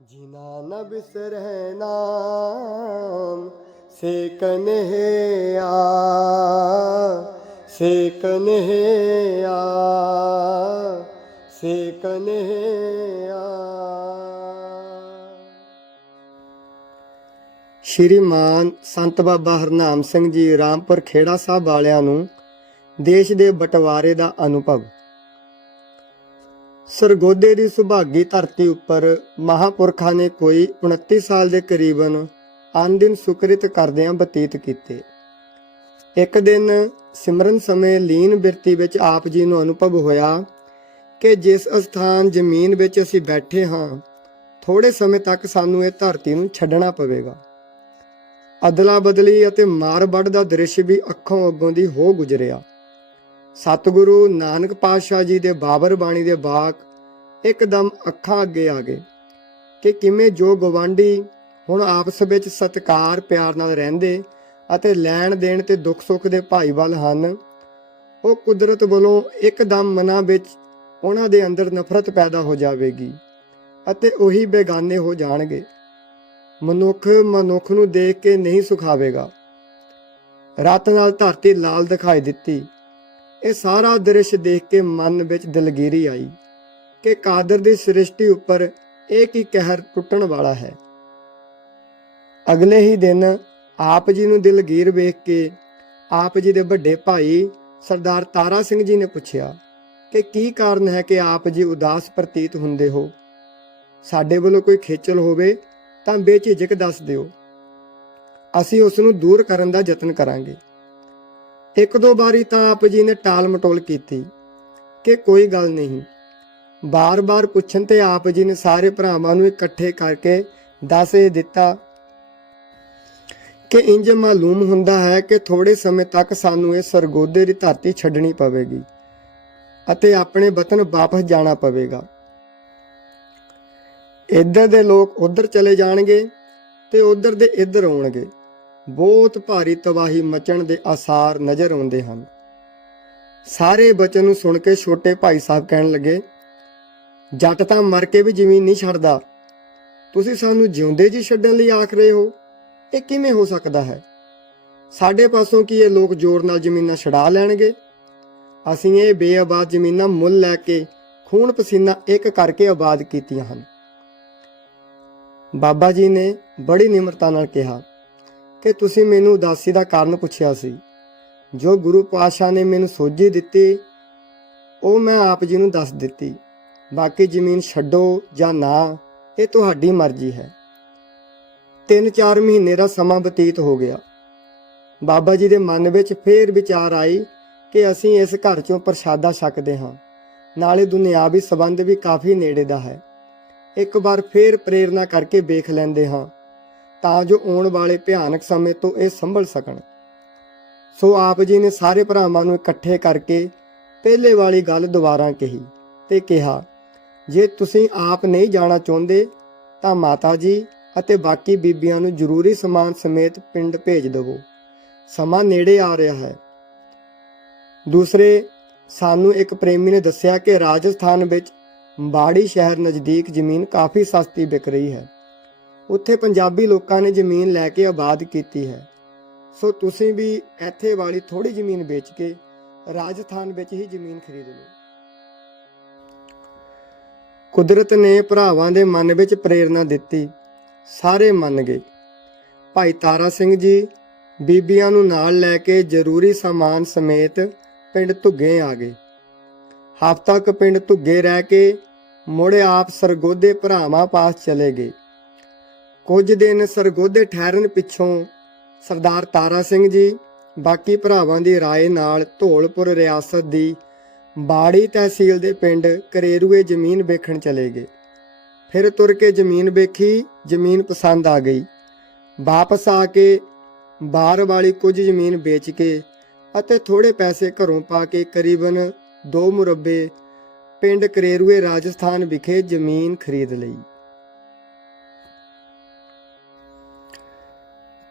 ਜਿਨਾ ਨ ਬਿਸਰੈ ਨਾਮ ਸੇ ਕਨਹਿਆ ਸੇ ਕਨਹਿਆ ਸੇ ਕਨਹਿਆ ਸ਼੍ਰੀਮਾਨ ਸੰਤ ਬਾਬਾ ਹਰਨਾਮ ਸਿੰਘ ਜੀ ਰਾਮਪੁਰ ਖੇੜਾ ਸਾਹਿਬ ਵਾਲਿਆਂ ਨੂੰ ਦੇਸ਼ ਦੇ ਬਟਵਾਰੇ ਦਾ ਅਨੁਭਵ। ਸਰਗੋਦੇ ਦੀ ਸੁਭਾਗੀ ਧਰਤੀ ਉੱਪਰ ਮਹਾਪੁਰਖਾਂ ਨੇ ਕੋਈ 29 ਸਾਲ ਦੇ ਕਰੀਬਨ ਆਨੰਦਿਨ ਸੁਕਰਿਤ ਕਰਦਿਆਂ ਬਤੀਤ ਕੀਤੇ। ਇੱਕ ਦਿਨ ਸਿਮਰਨ ਸਮੇਂ ਲੀਨ ਬਿਰਤੀ ਵਿੱਚ ਆਪ ਜੀ ਨੂੰ ਅਨੁਭਵ ਹੋਇਆ ਕਿ ਜਿਸ ਅਸਥਾਨ ਜ਼ਮੀਨ ਵਿੱਚ ਅਸੀਂ ਬੈਠੇ ਹਾਂ ਥੋੜੇ ਸਮੇਂ ਤੱਕ ਸਾਨੂੰ ਇਹ ਧਰਤੀ ਨੂੰ ਛੱਡਣਾ ਪਵੇਗਾ। ਅਦਲਾ ਬਦਲੀ ਅਤੇ ਮਾਰ ਵੱਢ ਦਾ ਦ੍ਰਿਸ਼ ਵੀ ਅੱਖੋਂ ਅੱਗੋਂ ਦੀ ਹੋ ਗੁਜ਼ਰਿਆ। ਸਤਿਗੁਰੂ ਨਾਨਕ ਪਾਤਸ਼ਾਹ ਜੀ ਦੇ ਬਾਬਰ ਬਾਣੀ ਦੇ ਬਾਕ ਇੱਕਦਮ ਅੱਖਾਂ ਅੱਗੇ ਆ ਗਏ ਕਿ ਕਿਵੇਂ ਜੋ ਗਵਾਂਢੀ ਹੁਣ ਆਪਸ ਵਿੱਚ ਸਤਿਕਾਰ, ਪਿਆਰ ਨਾਲ ਰਹਿੰਦੇ ਅਤੇ ਲੈਣ ਦੇਣ ਤੇ ਦੁੱਖ ਸੁੱਖ ਦੇ ਭਾਈਵਾਲ ਹਨ, ਉਹ ਕੁਦਰਤ ਵੱਲੋਂ ਇੱਕਦਮ ਮਨਾਂ ਵਿੱਚ ਉਹਨਾਂ ਦੇ ਅੰਦਰ ਨਫ਼ਰਤ ਪੈਦਾ ਹੋ ਜਾਵੇਗੀ ਅਤੇ ਉਹੀ ਬੇਗਾਨੇ ਹੋ ਜਾਣਗੇ। ਮਨੁੱਖ ਮਨੁੱਖ ਨੂੰ ਦੇਖ ਕੇ ਨਹੀਂ ਸੁਖਾਵੇਗਾ। ਰਾਤ ਨਾਲ ਧਰਤੀ ਲਾਲ ਦਿਖਾਈ ਦਿੱਤੀ। ਇਹ ਸਾਰਾ ਦ੍ਰਿਸ਼ ਦੇਖ ਕੇ ਮਨ ਵਿੱਚ ਦਿਲਗੀਰੀ ਆਈ ਕਿ ਕਾਦਰ ਦੀ ਸ੍ਰਿਸ਼ਟੀ ਉੱਪਰ ਇਹ ਕੀ ਕਹਿਰ ਟੁੱਟਣ ਵਾਲਾ ਹੈ। ਅਗਲੇ ਹੀ ਦਿਨ ਆਪ ਜੀ ਨੂੰ ਦਿਲਗੀਰ ਵੇਖ ਕੇ ਆਪ ਜੀ ਦੇ ਵੱਡੇ ਭਾਈ ਸਰਦਾਰ ਤਾਰਾ ਸਿੰਘ ਜੀ ਨੇ ਪੁੱਛਿਆ ਕਿ ਕੀ ਕਾਰਨ ਹੈ ਕਿ ਆਪ ਜੀ ਉਦਾਸ ਪ੍ਰਤੀਤ ਹੁੰਦੇ ਹੋ? ਸਾਡੇ ਵੱਲੋਂ ਕੋਈ ਖੇਚਲ ਹੋਵੇ ਤਾਂ ਬੇਝਿਜਕ ਦੱਸ ਦਿਓ। ਅਸੀਂ ਉਸ ਨੂੰ ਦੂਰ ਕਰਨ ਦਾ ਯਤਨ ਕਰਾਂਗੇ। ਇੱਕ ਦੋ ਵਾਰੀ ਤਾਂ ਆਪ ਜੀ ਨੇ ਟਾਲ ਮਟੋਲ ਕੀਤੀ ਕਿ ਕੋਈ ਗੱਲ ਨਹੀਂ। ਬਾਰ-ਬਾਰ ਪੁੱਛਣ ਤੇ ਆਪ ਜੀ ਨੇ ਸਾਰੇ ਭਰਾਵਾਂ ਨੂੰ ਇਕੱਠੇ ਕਰਕੇ ਦੱਸ ਇਹ ਦਿੱਤਾ ਕਿ ਇੰਜ ਮਾਲੂਮ ਹੁੰਦਾ ਹੈ ਕਿ ਥੋੜੇ ਸਮੇਂ ਤੱਕ ਸਾਨੂੰ ਇਹ ਸਰਗੋਦੇ ਦੀ ਧਰਤੀ ਛੱਡਣੀ ਪਵੇਗੀ ਅਤੇ ਆਪਣੇ ਵਤਨ ਵਾਪਸ ਜਾਣਾ ਪਵੇਗਾ। ਇੱਧਰ ਦੇ ਲੋਕ ਉੱਧਰ ਚਲੇ ਜਾਣਗੇ ਤੇ ਉੱਧਰ ਦੇ ਇੱਧਰ ਆਉਣਗੇ। ਬਹੁਤ ਭਾਰੀ ਤਬਾਹੀ ਮਚਣ ਦੇ ਆਸਾਰ ਨਜ਼ਰ ਆਉਂਦੇ ਹਨ। ਸਾਰੇ ਬਚਨ ਨੂੰ ਸੁਣ ਕੇ ਛੋਟੇ ਭਾਈ ਸਾਹਿਬ ਕਹਿਣ ਲੱਗੇ, ਜੱਟ ਤਾਂ ਮਰ ਕੇ ਵੀ ਜ਼ਮੀਨ ਨਹੀਂ ਛੱਡਦਾ। ਤੁਸੀਂ ਸਾਨੂੰ ਜਿਉਂਦੇ ਜੀ ਛੱਡਣ ਲਈ ਆਖ ਰਹੇ ਹੋ, ਇਹ ਕਿਵੇਂ ਹੋ ਸਕਦਾ ਹੈ? ਸਾਡੇ ਪਾਸੋਂ ਕੀ ਇਹ ਲੋਕ ਜ਼ੋਰ ਨਾਲ ਜ਼ਮੀਨਾਂ ਛਡਾ ਲੈਣਗੇ? ਅਸੀਂ ਇਹ ਬੇਆਬਾਦ ਜ਼ਮੀਨਾਂ ਮੁੱਲ ਲੈ ਕੇ ਖੂਨ ਪਸੀਨਾ ਇੱਕ ਕਰਕੇ ਆਬਾਦ ਕੀਤੀਆਂ ਹਨ। ਬਾਬਾ ਜੀ ਨੇ ਬੜੀ ਨਿਮਰਤਾ ਨਾਲ ਕਿਹਾ ਕਿ ਤੁਸੀਂ ਮੈਨੂੰ ਉਦਾਸੀ ਦਾ ਕਾਰਨ ਪੁੱਛਿਆ ਸੀ। ਜੋ ਗੁਰੂ ਪਾਤਸ਼ਾਹ ਨੇ ਮੈਨੂੰ ਸੋਝੀ ਦਿੱਤੀ, ਉਹ ਮੈਂ ਆਪ ਜੀ ਨੂੰ ਦੱਸ ਦਿੱਤੀ। ਬਾਕੀ ਜ਼ਮੀਨ ਛੱਡੋ ਜਾਂ ਨਾ, ਇਹ ਤੁਹਾਡੀ ਮਰਜ਼ੀ ਹੈ। 3-4 ਮਹੀਨੇ ਦਾ ਸਮਾਂ ਬਤੀਤ ਹੋ ਗਿਆ। ਬਾਬਾ ਜੀ ਦੇ ਮਨ ਵਿੱਚ ਫੇਰ ਵਿਚਾਰ ਆਈ ਕਿ ਅਸੀਂ ਇਸ ਘਰ ਚੋਂ ਪ੍ਰਸ਼ਾਦਾ ਛਕਦੇ ਹਾਂ। ਨਾਲੇ ਦੁਨਿਆਵੀ ਸਬੰਧ ਵੀ ਕਾਫੀ ਨੇੜੇ ਦਾ ਹੈ। ਇੱਕ ਵਾਰ ਫੇਰ ਪ੍ਰੇਰਣਾ ਕਰਕੇ ਵੇਖ ਲੈਂਦੇ ਹਾਂ। ਤਾਂ ਜੋ ਆਉਣ ਵਾਲੇ ਭਿਆਨਕ ਸਮੇਂ ਤੋਂ ਇਹ ਸੰਭਲ ਸਕਣ। ਸੋ ਆਪ ਜੀ ਨੇ ਸਾਰੇ ਭਰਾਵਾਂ ਨੂੰ ਇਕੱਠੇ ਕਰਕੇ ਪਹਿਲੇ ਵਾਲੀ ਗੱਲ ਦੁਬਾਰਾ ਕਹੀ ਤੇ ਕਿਹਾ, ਜੇ ਤੁਸੀਂ ਆਪ ਨਹੀਂ ਜਾਣਾ ਚਾਹੁੰਦੇ, ਤਾਂ ਮਾਤਾ ਜੀ ਅਤੇ ਬਾਕੀ ਬੀਬੀਆਂ ਨੂੰ ਜ਼ਰੂਰੀ ਸਮਾਨ ਸਮੇਤ ਪਿੰਡ ਭੇਜ ਦੇਵੋ। ਸਮਾਂ ਨੇੜੇ ਆ ਰਿਹਾ ਹੈ। ਦੂਸਰੇ, ਸਾਨੂੰ ਇੱਕ ਪ੍ਰੇਮੀ ਨੇ ਦੱਸਿਆ ਕਿ ਰਾਜਸਥਾਨ ਵਿੱਚ ਬਾੜੀ ਸ਼ਹਿਰ ਨਜ਼ਦੀਕ ਜ਼ਮੀਨ ਕਾਫੀ ਸਸਤੀ ਵਿਕ ਰਹੀ ਹੈ। ਉੱਥੇ ਪੰਜਾਬੀ ਲੋਕਾਂ ਨੇ ਜ਼ਮੀਨ ਲੈ ਕੇ ਆਬਾਦ ਕੀਤੀ ਹੈ। ਸੋ ਤੁਸੀਂ ਵੀ ਇੱਥੇ ਵਾਲੀ ਥੋੜੀ ਜ਼ਮੀਨ ਵੇਚ ਕੇ ਰਾਜਸਥਾਨ ਵਿੱਚ ਹੀ ਜ਼ਮੀਨ ਖਰੀਦ ਲਓ। ਕੁਦਰਤ ਨੇ ਭਰਾਵਾਂ ਦੇ ਮਨ ਵਿੱਚ ਪ੍ਰੇਰਣਾ ਦਿੱਤੀ। ਸਾਰੇ ਮੰਨ ਗਏ। ਭਾਈ ਤਾਰਾ ਸਿੰਘ ਜੀ ਬੀਬੀਆਂ ਨੂੰ ਨਾਲ ਲੈ ਕੇ ਜ਼ਰੂਰੀ ਸਾਮਾਨ ਸਮੇਤ ਪਿੰਡ ਧੁੱਗੇ ਆ ਗਏ। ਹਫ਼ਤਾ ਕੁ ਪਿੰਡ ਧੁੱਗੇ ਰਹਿ ਕੇ ਮੁੜ ਆਪ ਸਰਗੋਦੇ ਭਰਾਵਾਂ ਪਾਸ ਚਲੇ ਗਏ। ਕੁਝ ਦਿਨ ਸਰਗੋਧੇ ਠਹਿਰਨ ਪਿੱਛੋਂ ਸਰਦਾਰ ਤਾਰਾ ਸਿੰਘ ਜੀ ਬਾਕੀ ਭਰਾਵਾਂ ਦੀ ਰਾਏ ਨਾਲ ਧੌਲਪੁਰ ਰਿਆਸਤ ਦੀ ਬਾੜੀ ਤਹਿਸੀਲ ਦੇ ਪਿੰਡ ਕਰੇਰੂਏ ਜ਼ਮੀਨ ਵੇਖਣ ਚਲੇ ਗਏ। ਫਿਰ ਤੁਰ ਕੇ ਜ਼ਮੀਨ ਵੇਖੀ, ਜ਼ਮੀਨ ਪਸੰਦ ਆ ਗਈ। ਵਾਪਸ ਆ ਕੇ ਬਾਹਰ ਵਾਲੀ ਕੁਝ ਜ਼ਮੀਨ ਵੇਚ ਕੇ ਅਤੇ ਥੋੜੇ ਪੈਸੇ ਘਰੋਂ ਪਾ ਕੇ ਕਰੀਬਨ 2 ਮੁਰੱਬੇ ਪਿੰਡ ਕਰੇਰੂਏ ਰਾਜਸਥਾਨ ਵਿਖੇ ਜ਼ਮੀਨ ਖਰੀਦ ਲਈ।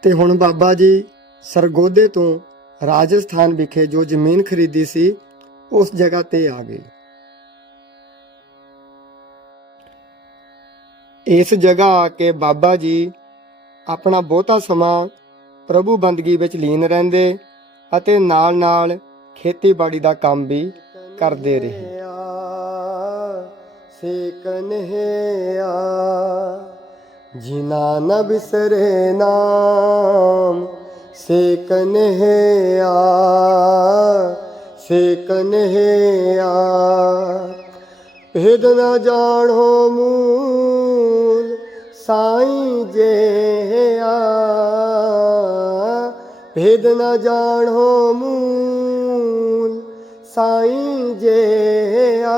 ਤੇ ਹੁਣ ਬਾਬਾ ਜੀ ਸਰਗੋਦੇ ਤੋਂ ਰਾਜਸਥਾਨ ਵਿਖੇ ਜੋ ਜ਼ਮੀਨ ਖਰੀਦੀ ਸੀ, ਉਸ ਜਗ੍ਹਾ ਤੇ ਆ ਗਏ। ਇਸ ਜਗ੍ਹਾ ਆ ਕੇ ਬਾਬਾ ਜੀ ਆਪਣਾ ਬਹੁਤਾ ਸਮਾਂ ਪ੍ਰਭੂ ਬੰਦਗੀ ਵਿੱਚ ਲੀਨ ਰਹਿੰਦੇ ਅਤੇ ਨਾਲ-ਨਾਲ ਖੇਤੀਬਾੜੀ ਦਾ ਕੰਮ ਵੀ ਕਰਦੇ ਰਹੇ। ਸੇਕਨਹਿਆ ਜਿਨਾ ਨ ਬਿਸਰੇ ਨਾਮ ਸੇਕਨਹਿਆ ਸੇਕਨਹਿਆ ਭੇਦ ਨ ਜਾਣੋ ਮੂਲ ਸਾਈਂ ਜੇਆ ਭੇਦ ਨ ਜਾਣੋ ਮੂਲ ਸਾਈਂ ਜੇਆ